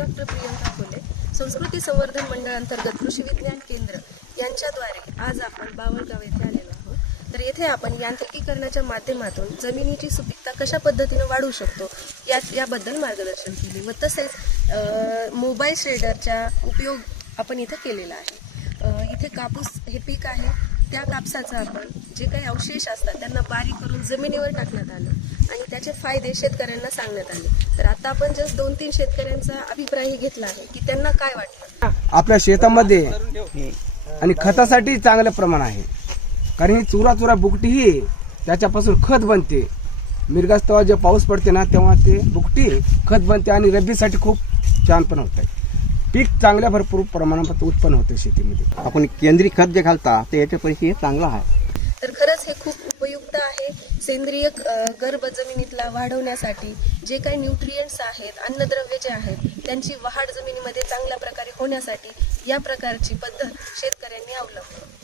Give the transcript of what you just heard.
Doctor Priyanka फुले संस्कृती संवर्धन मंडळांतर्गत कृषी विज्ञान केंद्र यांच्याद्वारे आज आपण बावळगाव येथे आलेलो आहोत. तर येथे आपण यांत्रिकीकरणाच्या माध्यमातून जमिनीची सुपीकता कशा पद्धतीने वाढवू शकतो या याबद्दल मार्गदर्शन केले. व तसेच मोबाईल श्रेडरचा उपयोग आपण इथे केलेला आहे. इथे कापूस हे पीक आहे. त्या कापसाचा आपण जे काही अवशेष असतात त्यांना बारीक करून जमिनीवर टाकण्यात आलं आणि त्याचे फायदे शेतकऱ्यांना सांगण्यात आले. तर आता आपण जस्ट दोन तीन शेतकऱ्यांचा अभिप्रायही घेतला आहे की त्यांना काय वाटतं? आपल्या शेतामध्ये आणि खतासाठी चांगलं प्रमाण आहे. कारण ही चुरा चुरा बुकटी ही त्याच्यापासून खत बनते. मिरगास तेव्हा पाऊस पडते ना तेव्हा ते बुकटी खत बनते आणि रब्बीसाठी खूप छान पण होत आहे. पीक चांगल्या भरपूर प्रमाणात उत्पन्न होते शेतीमध्ये. आपण केंद्रीय खत जे घालता ते याच्यापैकी हे चांगलं आहे. तर खरंच हे खूप उपयुक्त आहे. सेंद्रिय गर्भ जमिनीतला वाढवण्यासाठी जे काही न्यूट्रिएंट्स आहेत अन्नद्रव्य जे आहेत त्यांची वाढ जमिनीमध्ये चांगल्या प्रकारे होण्यासाठी या प्रकारची पद्धत शेतकऱ्यांनी अवलंबली